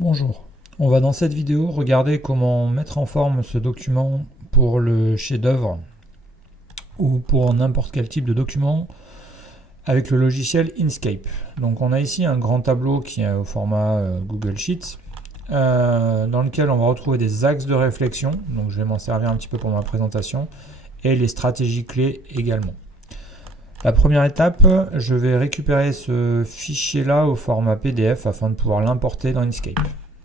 Bonjour, on va dans cette vidéo regarder comment mettre en forme ce document pour le chef-d'œuvre ou pour n'importe quel type de document avec le logiciel Inkscape. Donc on a ici un grand tableau qui est au format Google Sheets dans lequel on va retrouver des axes de réflexion, donc je vais m'en servir un petit peu pour ma présentation, et les stratégies clés également. La première étape, je vais récupérer ce fichier-là au format PDF afin de pouvoir l'importer dans Inkscape.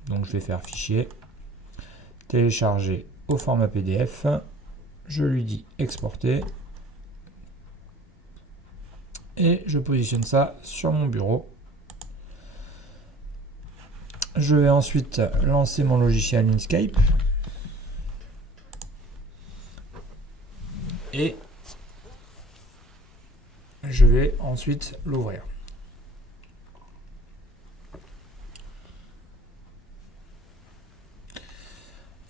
Donc je vais faire fichier, télécharger au format PDF, je lui dis exporter et je positionne ça sur mon bureau. Je vais ensuite lancer mon logiciel Inkscape et je vais ensuite l'ouvrir.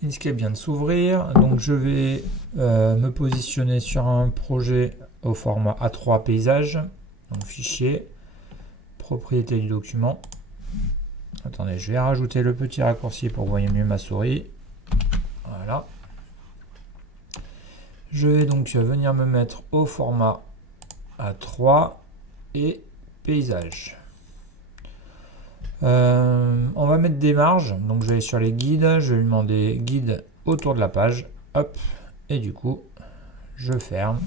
Inkscape vient de s'ouvrir, donc je vais me positionner sur un projet au format A3 paysage, donc fichier, propriété du document. Attendez, je vais rajouter le petit raccourci pour que vous voyez mieux ma souris. Voilà. Je vais donc venir me mettre au format A3 et paysage. On va mettre des marges, donc je vais aller sur les guides, je vais lui demander guide autour de la page, hop, et du coup je ferme.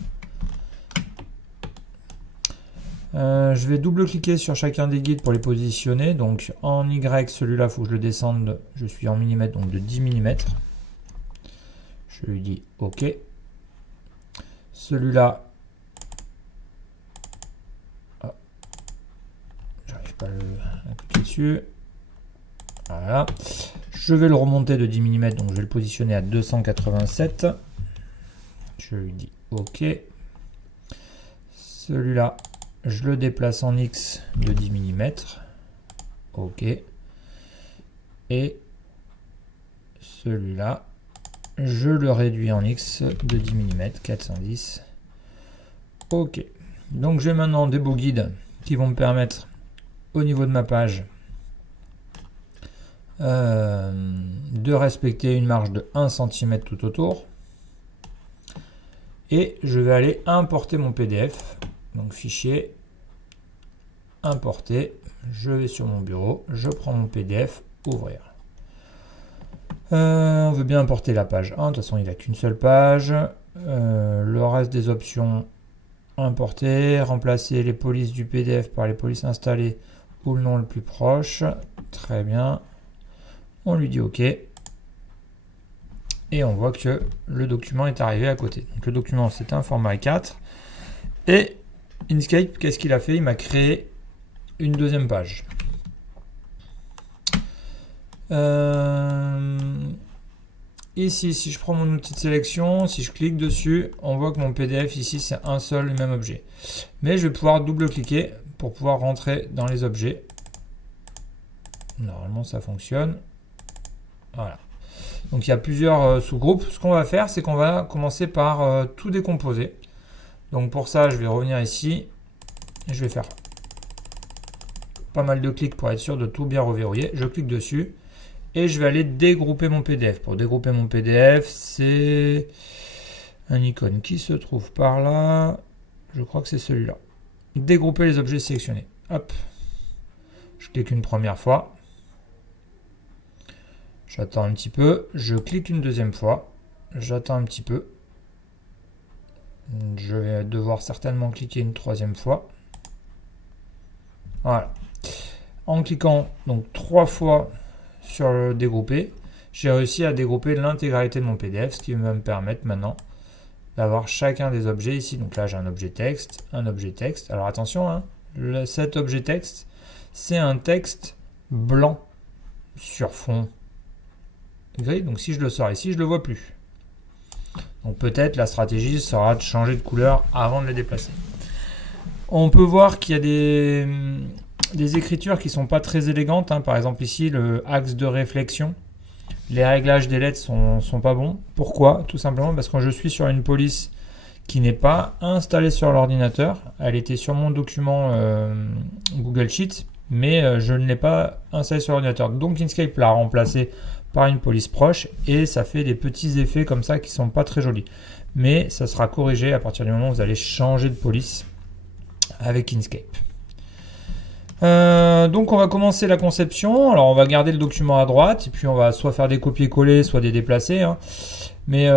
Je vais double-cliquer sur chacun des guides pour les positionner, donc en Y celui-là il faut que je le descende, je suis en millimètres, donc de 10 mm. Je lui dis OK. Celui-là, j'arrive pas à cliquer dessus. Voilà. Je vais le remonter de 10 mm, donc je vais le positionner à 287. Je lui dis OK. Celui-là, je le déplace en X de 10 mm. OK. Et celui-là, je le réduis en X de 10 mm, 410. OK. Donc j'ai maintenant des beaux guides qui vont me permettre au niveau de ma page de respecter une marge de 1 cm tout autour. Et je vais aller importer mon PDF. Donc fichier, importer. Je vais sur mon bureau, je prends mon PDF, ouvrir. On veut bien importer la page 1, de toute façon il n'a qu'une seule page. Le reste des options, importer, remplacer les polices du PDF par les polices installées ou le nom le plus proche. Très bien. On lui dit OK. Et on voit que le document est arrivé à côté. Donc le document c'est un format A4. Et Inkscape, qu'est-ce qu'il a fait? Il m'a créé une deuxième page. Ici, si je prends mon outil de sélection, si je clique dessus, on voit que mon PDF ici c'est un seul et même objet. Mais je vais pouvoir double-cliquer pour pouvoir rentrer dans les objets. Normalement ça fonctionne. Voilà. Donc il y a plusieurs sous-groupes. Ce qu'on va faire, c'est qu'on va commencer par tout décomposer. Donc pour ça, je vais revenir ici. Et je vais faire pas mal de clics pour être sûr de tout bien reverrouiller. Je clique dessus. Et je vais aller dégrouper mon PDF. Pour dégrouper mon PDF, c'est un icône qui se trouve par là. Je crois que c'est celui-là. Dégrouper les objets sélectionnés. Hop. Je clique une première fois. J'attends un petit peu. Je clique une deuxième fois. J'attends un petit peu. Je vais devoir certainement cliquer une troisième fois. Voilà. En cliquant donc 3 fois sur le dégrouper, j'ai réussi à dégrouper l'intégralité de mon PDF, ce qui va me permettre maintenant d'avoir chacun des objets ici. Donc là j'ai un objet texte, un objet texte. Alors attention, hein, cet objet texte, c'est un texte blanc sur fond gris. Donc si je le sors ici, je ne le vois plus. Donc peut-être la stratégie sera de changer de couleur avant de les déplacer. On peut voir qu'il y a des écritures qui ne sont pas très élégantes. Hein. Par exemple ici, le axe de réflexion. Les réglages des lettres sont pas bons. Pourquoi? Tout simplement parce que je suis sur une police qui n'est pas installée sur l'ordinateur. Elle était sur mon document Google Sheets. mais je ne l'ai pas installé sur l'ordinateur. Donc Inkscape l'a remplacé par une police proche et ça fait des petits effets comme ça qui sont pas très jolis. Mais ça sera corrigé à partir du moment où vous allez changer de police avec Inkscape. Donc on va commencer la conception. Alors on va garder le document à droite et puis on va soit faire des copier-coller, soit des déplacer. Hein. Mais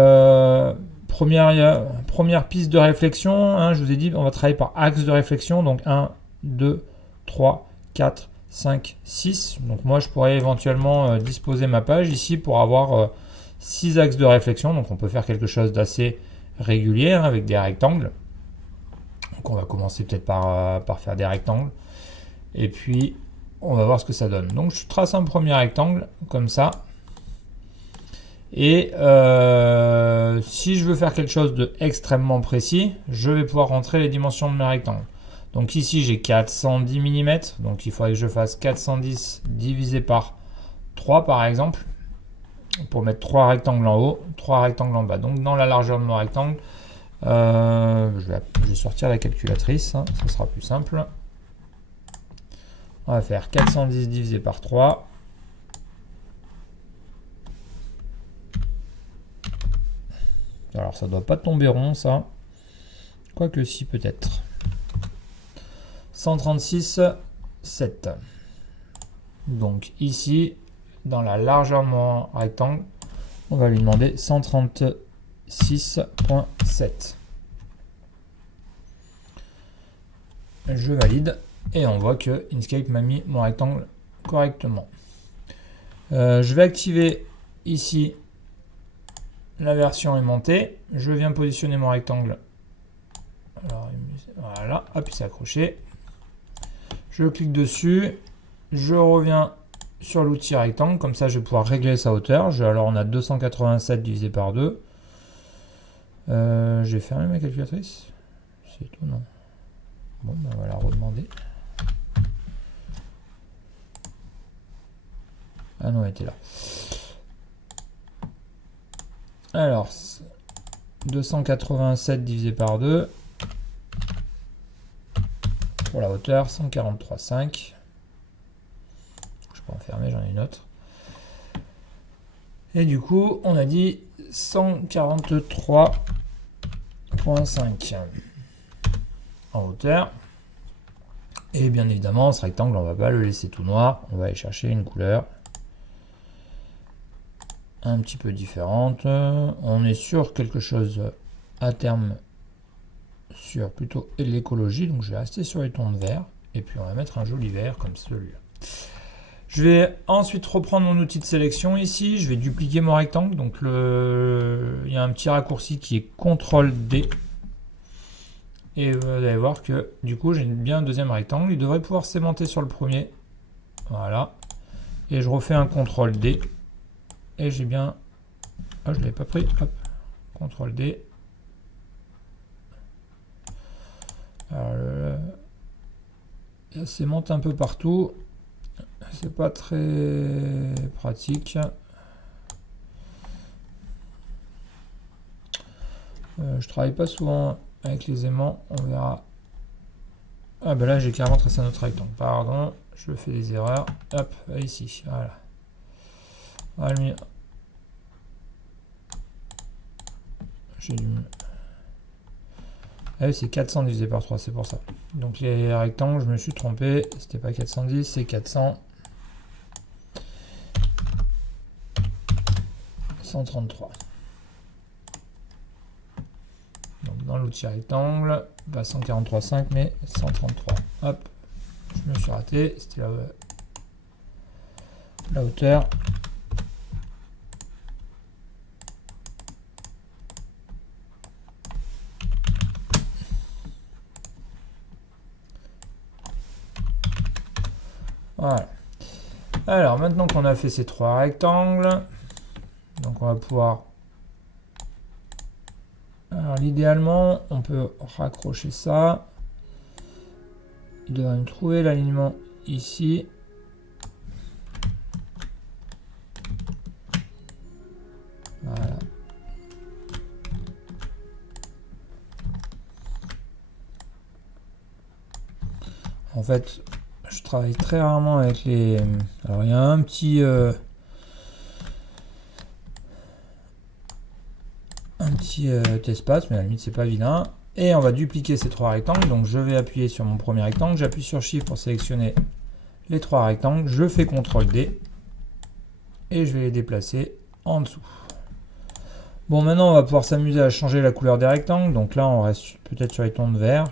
première piste de réflexion, hein, je vous ai dit, on va travailler par axe de réflexion. Donc 1, 2, 3, 4, 5, 6. Donc moi je pourrais éventuellement disposer ma page ici pour avoir 6 axes de réflexion. Donc on peut faire quelque chose d'assez régulier hein, avec des rectangles. Donc on va commencer peut-être par faire des rectangles. Et puis on va voir ce que ça donne. Donc je trace un premier rectangle comme ça. Et si je veux faire quelque chose de extrêmement précis, je vais pouvoir rentrer les dimensions de mes rectangles. Donc ici j'ai 410 mm, donc il faudrait que je fasse 410 divisé par 3 par exemple, pour mettre 3 rectangles en haut, 3 rectangles en bas. Donc dans la largeur de mon rectangle, je vais sortir la calculatrice, hein, ça sera plus simple. On va faire 410 divisé par 3. Alors ça doit pas tomber rond ça. Quoique si peut-être. 136, 7. Donc ici, dans la largeur de mon rectangle, on va lui demander 136,7. Je valide et on voit que Inkscape m'a mis mon rectangle correctement. Je vais activer ici la version aimantée. Je viens positionner mon rectangle. Alors, voilà, hop, il s'est accroché. Je clique dessus. Je reviens sur l'outil rectangle. Comme ça, je vais pouvoir régler sa hauteur. Alors, on a 287 divisé par 2. J'ai fermé ma calculatrice. C'est tout, non? Bon, ben, on va la redemander. Ah non, elle était là. Alors, 287 divisé par 2. Pour la hauteur, 143,5. Je peux en fermer, j'en ai une autre. Et du coup, on a dit 143,5 en hauteur. Et bien évidemment, ce rectangle, on ne va pas le laisser tout noir. On va aller chercher une couleur un petit peu différente. On est sur quelque chose à terme sur plutôt l'écologie. Donc je vais rester sur les tons de vert. Et puis on va mettre un joli vert comme celui-là. Je vais ensuite reprendre mon outil de sélection ici. Je vais dupliquer mon rectangle. Donc il y a un petit raccourci qui est CTRL-D. Et vous allez voir que du coup j'ai bien un deuxième rectangle. Il devrait pouvoir s'aimanter sur le premier. Voilà. Et je refais un CTRL-D. Et j'ai bien... Ah, je ne l'avais pas pris. Hop. CTRL-D. Alors, il s'aimante un peu partout. C'est pas très pratique. Je travaille pas souvent avec les aimants. On verra. Ah ben là j'ai carrément tracé un autre rectangle. Pardon, je fais des erreurs. Hop, ici. Voilà. Voilà. J'ai dû... Ah oui, c'est 400 divisé par 3, c'est pour ça. Donc les rectangles, je me suis trompé. C'était pas 410, c'est 400. 133. Donc dans l'outil rectangle, pas 143,5 mais 133. Hop, je me suis raté, c'était la hauteur. Voilà. Alors maintenant qu'on a fait ces trois rectangles, donc on va pouvoir... Alors idéalement, on peut raccrocher ça. Il devrait me trouver l'alignement ici. Voilà. En fait, Je travaille très rarement avec les... Alors il y a un petit espace, mais à la limite c'est pas vilain. Et on va dupliquer ces 3 rectangles. Donc je vais appuyer sur mon premier rectangle, j'appuie sur Shift pour sélectionner les 3 rectangles, je fais CTRL D et je vais les déplacer en dessous. Bon, maintenant on va pouvoir s'amuser à changer la couleur des rectangles. Donc là on reste peut-être sur les tons de vert.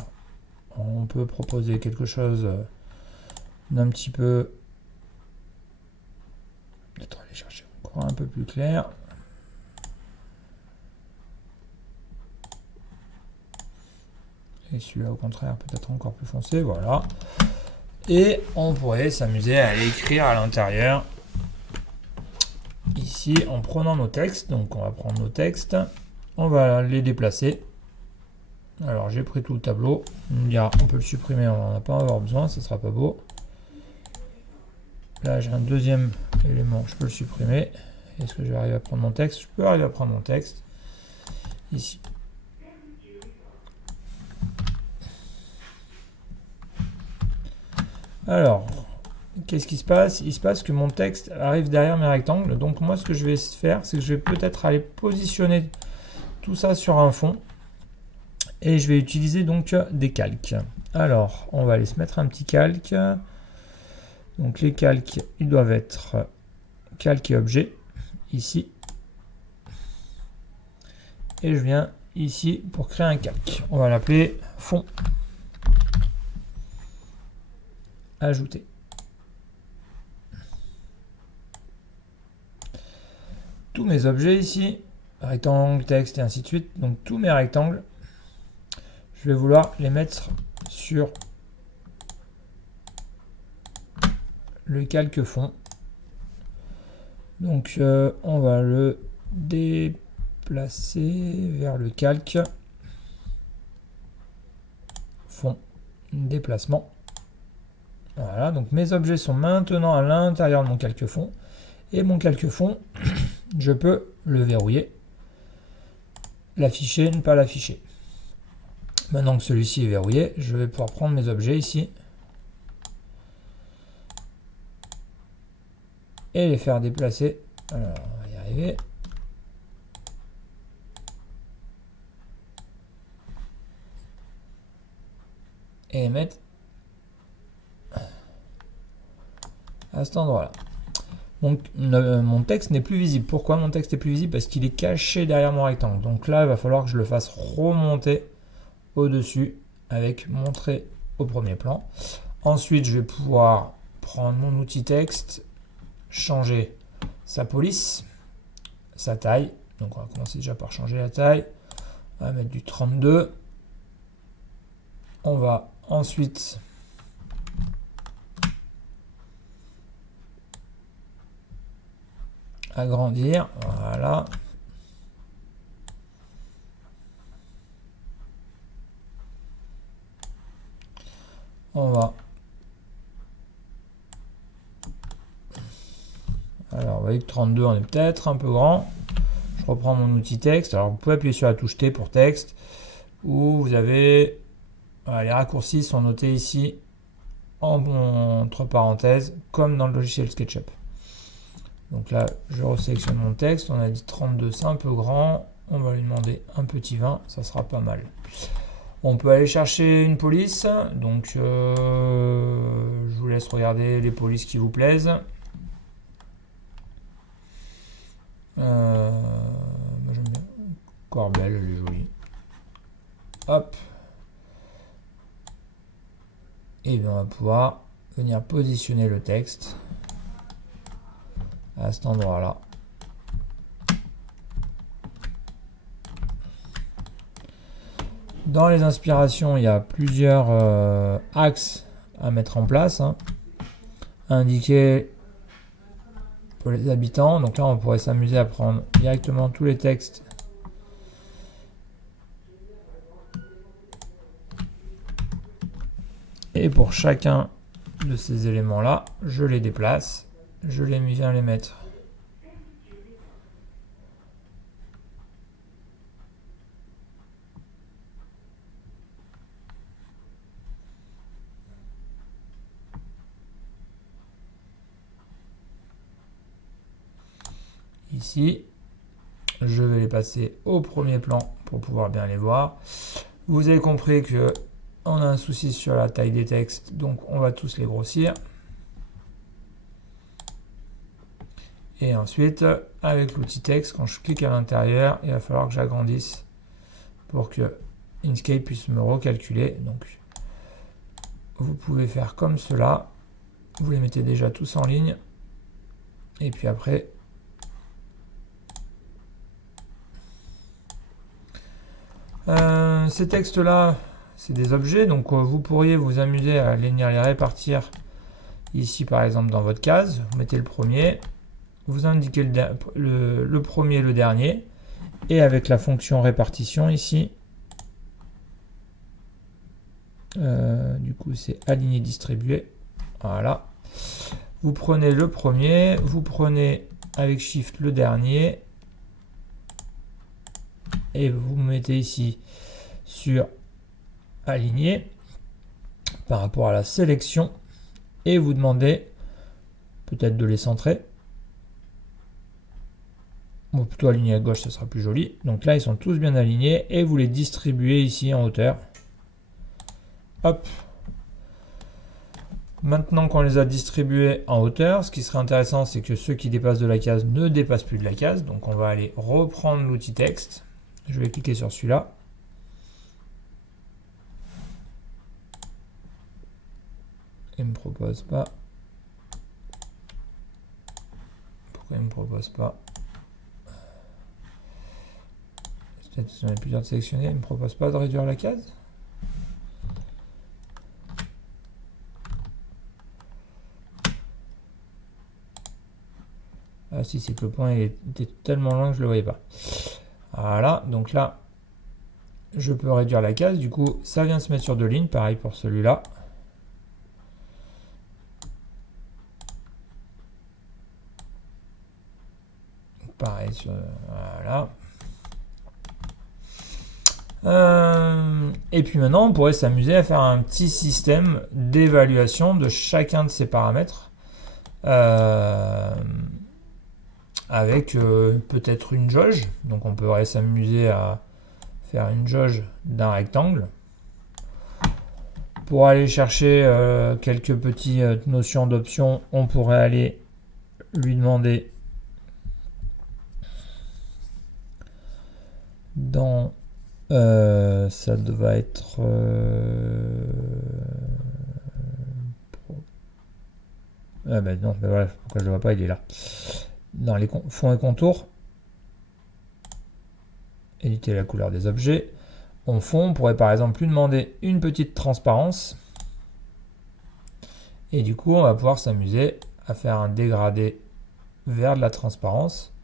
On peut proposer quelque chose d'un petit peu... Peut-être aller chercher encore un peu plus clair. Et celui-là au contraire peut-être encore plus foncé, voilà. Et on pourrait s'amuser à aller écrire à l'intérieur ici en prenant nos textes. Donc on va prendre nos textes, on va les déplacer. Alors j'ai pris tout le tableau, on me dira on peut le supprimer, on n'en a pas avoir besoin, ça sera pas beau. Là j'ai un deuxième élément, je peux le supprimer. Est-ce que je vais arriver à prendre mon texte? Je peux arriver à prendre mon texte ici. Alors, qu'est-ce qui se passe? Il se passe que mon texte arrive derrière mes rectangles. Donc moi, ce que je vais faire, c'est que je vais peut-être aller positionner tout ça sur un fond. Et je vais utiliser donc des calques. Alors, on va aller se mettre un petit calque. Donc les calques, ils doivent être calque et objet, ici. Et je viens ici pour créer un calque. On va l'appeler fond. Ajouter. Tous mes objets ici, rectangle, texte et ainsi de suite, donc tous mes rectangles, je vais vouloir les mettre sur le calque fond. Donc on va le déplacer vers le calque fond, déplacement. Voilà, donc mes objets sont maintenant à l'intérieur de mon calque fond. Et mon calque fond, je peux le verrouiller, l'afficher, ne pas l'afficher. Maintenant que celui-ci est verrouillé, je vais pouvoir prendre mes objets ici et les faire déplacer. Alors, on va y arriver. Et les mettre à cet endroit-là. Donc mon texte n'est plus visible. Pourquoi mon texte est plus visible? Parce qu'il est caché derrière mon rectangle. Donc là, il va falloir que je le fasse remonter au-dessus avec montrer au premier plan. Ensuite, je vais pouvoir prendre mon outil texte, changer sa police, sa taille. Donc on va commencer déjà par changer la taille. On va mettre du 32. On va ensuite agrandir, voilà. On va... Alors, vous voyez que 32, on est peut-être un peu grand. Je reprends mon outil texte. Alors, vous pouvez appuyer sur la touche T pour texte. Ou vous avez... Voilà, les raccourcis sont notés ici entre parenthèses, comme dans le logiciel SketchUp. Donc là, je resélectionne mon texte. On a dit 32, c'est un peu grand. On va lui demander un petit 20, ça sera pas mal. On peut aller chercher une police. Donc, je vous laisse regarder les polices qui vous plaisent. Moi j'aime bien. Corbel, elle est jolie. Hop. Et bien on va pouvoir venir positionner le texte à cet endroit-là. Dans les inspirations, il y a plusieurs axes à mettre en place. Indiquer pour les habitants. Donc là, on pourrait s'amuser à prendre directement tous les textes et pour chacun de ces éléments-là, je les déplace. Je viens les mettre ici. Je vais les passer au premier plan pour pouvoir bien les voir. Vous avez compris que on a un souci sur la taille des textes, donc on va tous les grossir. Et ensuite, avec l'outil texte, quand je clique à l'intérieur, il va falloir que j'agrandisse pour que Inkscape puisse me recalculer. Donc, vous pouvez faire comme cela. Vous les mettez déjà tous en ligne. Et puis après, ces textes-là, c'est des objets. Donc, vous pourriez vous amuser à venir les répartir ici, par exemple, dans votre case. Vous mettez le premier. Vous indiquez le premier et le dernier. Et avec la fonction répartition ici, du coup, c'est aligner, distribuer. Voilà. Vous prenez le premier, vous prenez avec Shift le dernier, et vous mettez ici sur aligner par rapport à la sélection, et vous demandez peut-être de les centrer. Bon, plutôt aligner à gauche, ça sera plus joli. Donc là, ils sont tous bien alignés, et vous les distribuez ici en hauteur. Hop. Maintenant qu'on les a distribués en hauteur, ce qui serait intéressant, c'est que ceux qui dépassent de la case ne dépassent plus de la case. Donc on va aller reprendre l'outil texte. Je vais cliquer sur celui-là. Il ne me propose pas. Pourquoi il ne me propose pas? Peut-être que j'en ai plusieurs de sélectionner. Il ne me propose pas de réduire la case. Ah si, c'est que le point était tellement loin que je ne le voyais pas. Voilà, donc là, je peux réduire la case. Du coup, ça vient se mettre sur 2 lignes. Pareil pour celui-là. Pareil sur... Voilà. Et puis maintenant, on pourrait s'amuser à faire un petit système d'évaluation de chacun de ces paramètres. Avec peut-être une jauge. Donc on pourrait s'amuser à faire une jauge d'un rectangle. Pour aller chercher quelques petites notions d'options, on pourrait aller lui demander dans ça doit être ah ben non, ben voilà, pourquoi je le vois pas, il est là. Dans les fonds et contours, éditer la couleur des objets. En fond, on pourrait par exemple lui demander une petite transparence. Et du coup, on va pouvoir s'amuser à faire un dégradé vers de la transparence.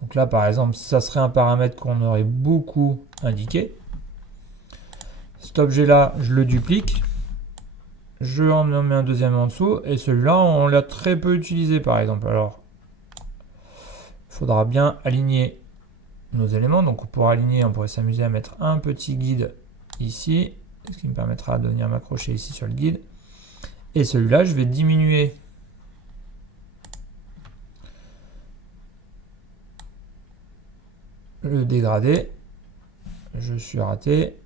Donc là, par exemple, ça serait un paramètre qu'on aurait beaucoup indiqué. Cet objet-là, je le duplique. Je en mets un deuxième en dessous. Et celui-là, on l'a très peu utilisé, par exemple. Alors, il faudra bien aligner nos éléments. Donc, pour aligner, on pourrait s'amuser à mettre un petit guide ici. Ce qui me permettra de venir m'accrocher ici sur le guide. Et celui-là, je vais diminuer le dégradé. Je suis raté.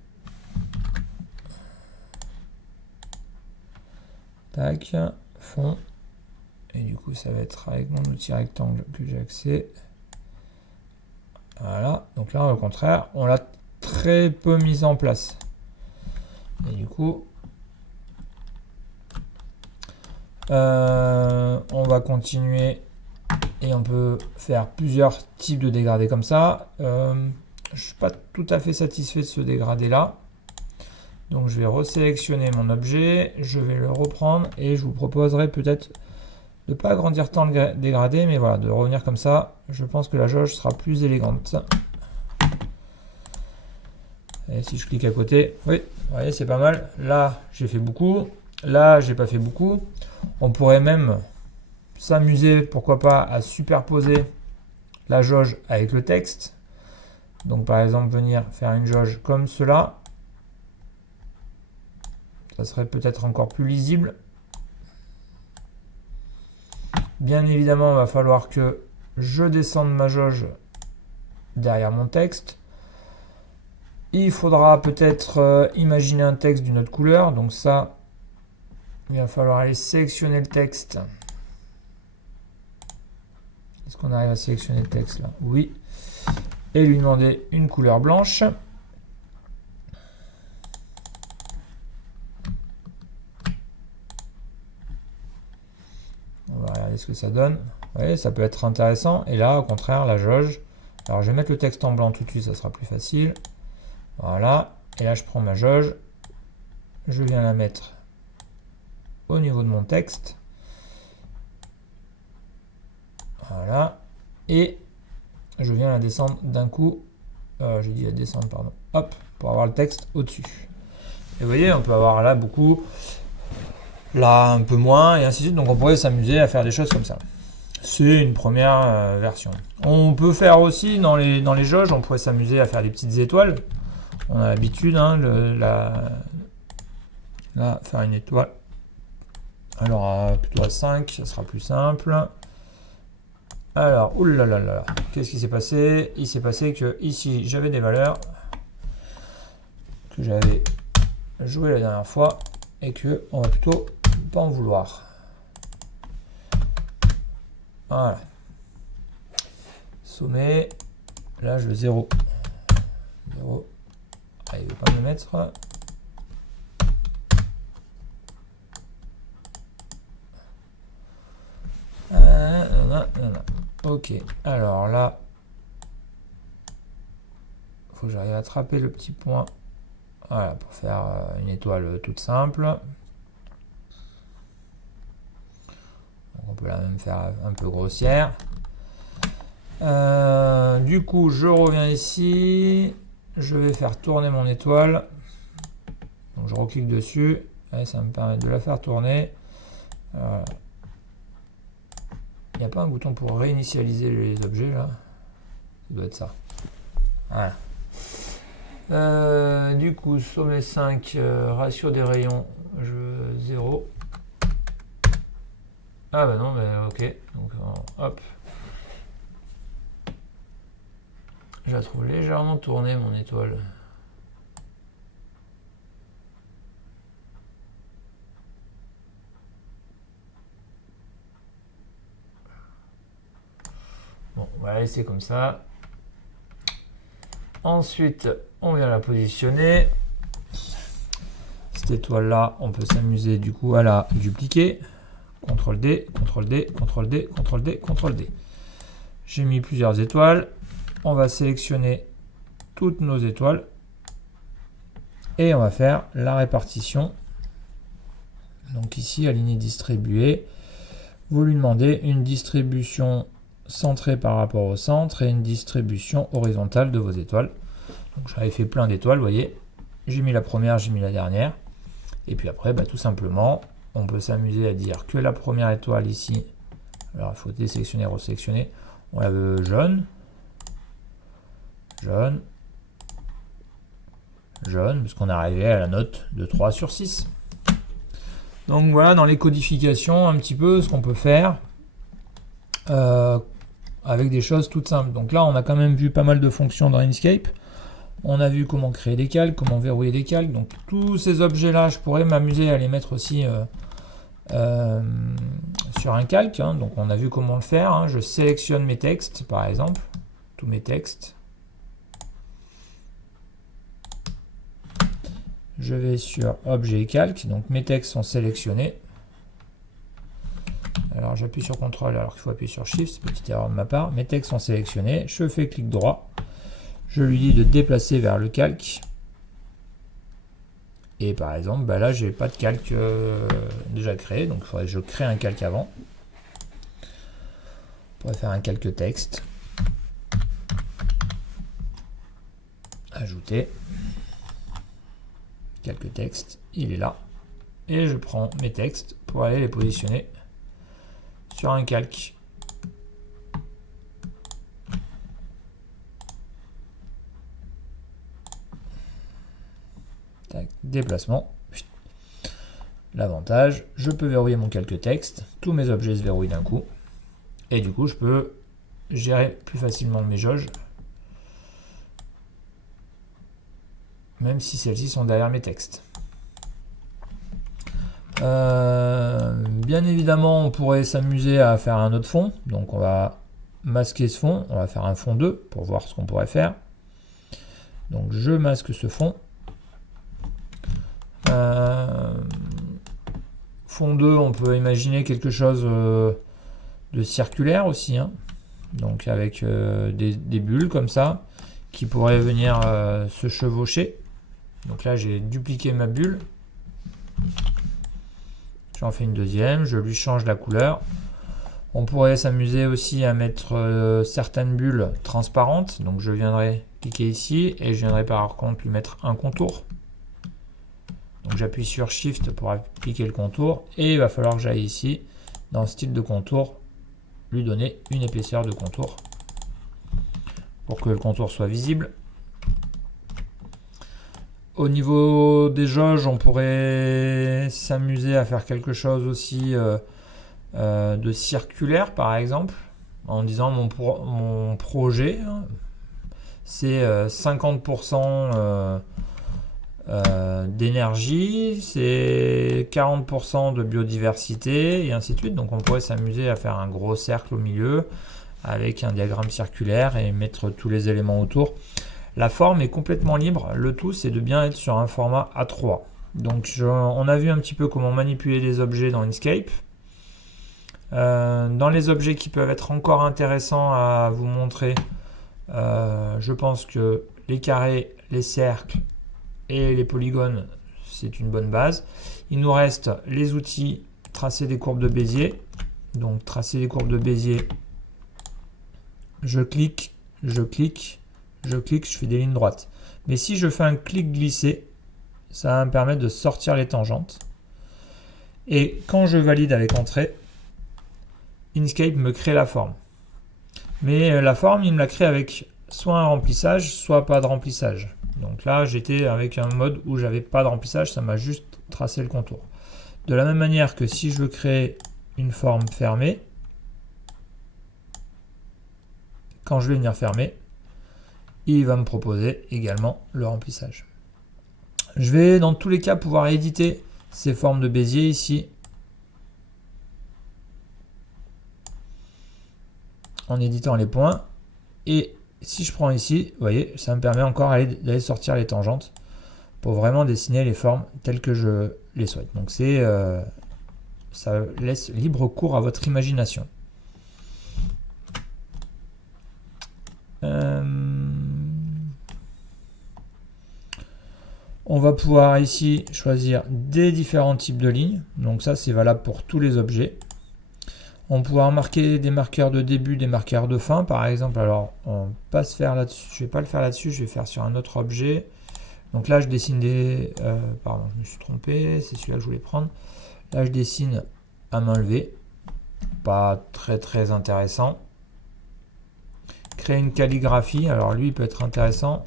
Tac, fond. Et du coup, ça va être avec mon outil rectangle que j'ai accès. Voilà. Donc là, au contraire, on l'a très peu mis en place. Et du coup, on va continuer et on peut faire plusieurs types de dégradés comme ça. Je ne suis pas tout à fait satisfait de ce dégradé là, donc je vais resélectionner mon objet, je vais le reprendre et je vous proposerai peut-être de ne pas agrandir tant le dégradé, mais voilà, de revenir comme ça. Je pense que la jauge sera plus élégante. Et si je clique à côté, oui, vous voyez, c'est pas mal. Là, j'ai fait beaucoup. Là, j'ai pas fait beaucoup. On pourrait même s'amuser, pourquoi pas, à superposer la jauge avec le texte. Donc, par exemple, venir faire une jauge comme cela. Ça serait peut-être encore plus lisible. Bien évidemment, il va falloir que je descends de ma jauge derrière mon texte. Il faudra peut-être imaginer un texte d'une autre couleur. Donc ça, il va falloir aller sélectionner le texte. Est-ce qu'on arrive à sélectionner le texte là? Oui. Et lui demander une couleur blanche. On va regarder ce que ça donne. Vous voyez, ça peut être intéressant. Et là, au contraire, la jauge. Alors, je vais mettre le texte en blanc tout de suite, ça sera plus facile. Voilà. Et là, je prends ma jauge. Je viens la mettre au niveau de mon texte. Voilà. Et je viens la descendre d'un coup. J'ai dit la descendre, pardon. Hop, pour avoir le texte au-dessus. Et vous voyez, on peut avoir là beaucoup, là un peu moins, et ainsi de suite. Donc on pourrait s'amuser à faire des choses comme ça. C'est une première version. On peut faire aussi, dans les jauges, on pourrait s'amuser à faire des petites étoiles. On a l'habitude, hein, là, faire une étoile. Alors, plutôt à 5, ça sera plus simple. Alors, oulalalala, qu'est-ce qui s'est passé? Il s'est passé que ici, j'avais des valeurs que j'avais joué la dernière fois et que on va plutôt pas en vouloir. Voilà. Sommet, là je veux 0. 0. Ah, il ne veut pas me le mettre. Ok, alors là, il faut que j'arrive à attraper le petit point. Voilà, pour faire une étoile toute simple. Donc on peut la même faire un peu grossière. Du coup, je reviens ici. Je vais faire tourner mon étoile. Donc je reclique dessus. Et ça me permet de la faire tourner. Voilà. Il n'y a pas un bouton pour réinitialiser les objets là? Ça doit être ça. Voilà. Du coup, sommet 5, ratio des rayons, je veux 0. Ah bah non, mais ok. Donc hop. Je la trouve légèrement tournée, mon étoile. Bon, on va la laisser comme ça. Ensuite, on vient la positionner. Cette étoile-là, on peut s'amuser du coup à la dupliquer. CTRL D, CTRL D, CTRL D, CTRL D, CTRL D. J'ai mis plusieurs étoiles. On va sélectionner toutes nos étoiles. Et on va faire la répartition. Donc ici, aligner, distribuer. Vous lui demandez une distribution centrée par rapport au centre et une distribution horizontale de vos étoiles. Donc j'avais fait plein d'étoiles, vous voyez. J'ai mis la première, j'ai mis la dernière. Et puis après, bah, tout simplement, on peut s'amuser à dire que la première étoile ici, alors il faut désélectionner, resélectionner. On la veut jaune, jaune, jaune, puisqu'on est arrivé à la note de 3 sur 6. Donc voilà, dans les codifications, un petit peu ce qu'on peut faire avec des choses toutes simples. Donc là, on a quand même vu pas mal de fonctions dans Inkscape. On a vu comment créer des calques, comment verrouiller des calques. Donc tous ces objets-là, je pourrais m'amuser à les mettre aussi sur un calque. Hein. Donc on a vu comment le faire. Hein. Je sélectionne mes textes, par exemple, tous mes textes. Je vais sur Objet et Calque. Donc mes textes sont sélectionnés. Alors j'appuie sur CTRL alors qu'il faut appuyer sur SHIFT, petite erreur de ma part. Mes textes sont sélectionnés, je fais clic droit, je lui dis de déplacer vers le calque. Et par exemple, bah là j'ai pas de calque déjà créé, donc il faudrait que je crée un calque avant. On pourrait faire un calque texte. Ajouter. Calque texte, il est là. Et je prends mes textes pour aller les positionner sur un calque. Tac, déplacement. L'avantage, je peux verrouiller mon calque texte. Tous mes objets se verrouillent d'un coup. Et du coup, je peux gérer plus facilement mes jauges. Même si celles-ci sont derrière mes textes. Bien évidemment, on pourrait s'amuser à faire un autre fond. Donc on va masquer ce fond. On va faire un fond 2 pour voir ce qu'on pourrait faire. Donc je masque ce fond. Fond 2, on peut imaginer quelque chose de circulaire aussi. Hein. Donc avec des bulles comme ça qui pourraient venir se chevaucher. Donc là, j'ai dupliqué ma bulle. J'en fais une deuxième, je lui change la couleur. On pourrait s'amuser aussi à mettre certaines bulles transparentes. Donc je viendrai cliquer ici et je viendrai par contre lui mettre un contour. Donc j'appuie sur Shift pour appliquer le contour. Et il va falloir que j'aille ici, dans style de contour, lui donner une épaisseur de contour pour que le contour soit visible. Au niveau des jauges, on pourrait s'amuser à faire quelque chose aussi de circulaire, par exemple, en disant mon projet, c'est 50% d'énergie, c'est 40% de biodiversité, et ainsi de suite. Donc on pourrait s'amuser à faire un gros cercle au milieu, avec un diagramme circulaire, et mettre tous les éléments autour. La forme est complètement libre, le tout c'est de bien être sur un format A3. Donc on a vu un petit peu comment manipuler les objets dans Inkscape. Dans les objets qui peuvent être encore intéressants à vous montrer, je pense que les carrés, les cercles et les polygones, c'est une bonne base. Il nous reste les outils tracer des courbes de Bézier. Donc tracer des courbes de Bézier, je clique, je fais des lignes droites. Mais si je fais un clic glissé, ça va me permettre de sortir les tangentes. Et quand je valide avec entrée, Inkscape me crée la forme. Mais la forme, il me la crée avec soit un remplissage, soit pas de remplissage. Donc là, j'étais avec un mode où j'avais pas de remplissage, ça m'a juste tracé le contour. De la même manière que si je veux créer une forme fermée, quand je vais venir fermer, il va me proposer également le remplissage. Je vais dans tous les cas pouvoir éditer ces formes de Bézier ici. En éditant les points. Et si je prends ici, vous voyez, ça me permet encore d'aller sortir les tangentes pour vraiment dessiner les formes telles que je les souhaite. Donc ça laisse libre cours à votre imagination. On va pouvoir ici choisir des différents types de lignes. Donc ça, c'est valable pour tous les objets. On pourra marquer des marqueurs de début, des marqueurs de fin, par exemple. Alors, on va se faire là-dessus. Je vais pas le faire là-dessus, je vais faire sur un autre objet. Donc là, je dessine des... pardon, je me suis trompé, c'est celui-là que je voulais prendre. Là, je dessine à main levée. Pas très intéressant. Créer une calligraphie. Alors lui, il peut être intéressant.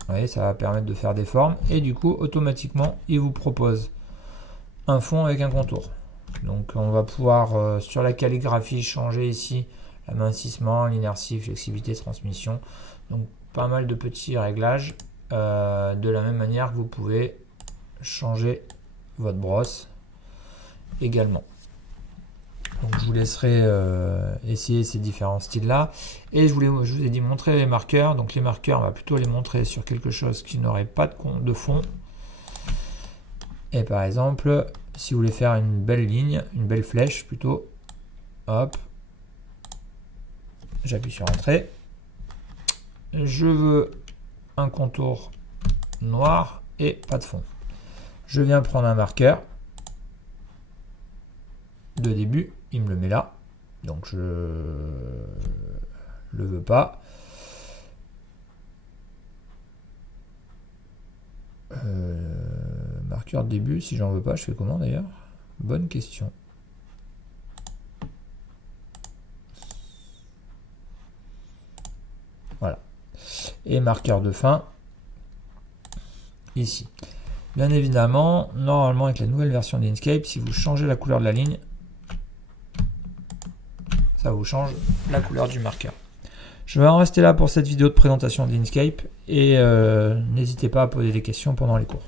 Vous voyez, ça va permettre de faire des formes. Et du coup, automatiquement, il vous propose un fond avec un contour. Donc on va pouvoir, sur la calligraphie, changer ici l'amincissement, l'inertie, flexibilité, transmission. Donc pas mal de petits réglages. De la même manière que vous pouvez changer votre brosse également. Donc je vous laisserai essayer ces différents styles-là. Et je vous ai dit montrer les marqueurs. Donc les marqueurs, on va plutôt les montrer sur quelque chose qui n'aurait pas de fond. Et par exemple, si vous voulez faire une belle ligne, une belle flèche plutôt, hop, j'appuie sur Entrée. Je veux un contour noir et pas de fond. Je viens prendre un marqueur de début, il me le met là, donc je le veux pas. Marqueur de début, si j'en veux pas, je fais comment d'ailleurs? Bonne question. Voilà. Et marqueur de fin, ici. Bien évidemment, normalement avec la nouvelle version d'Inkscape, si vous changez la couleur de la ligne, ça vous change la couleur du marqueur. Je vais en rester là pour cette vidéo de présentation d'Inkscape et n'hésitez pas à poser des questions pendant les cours.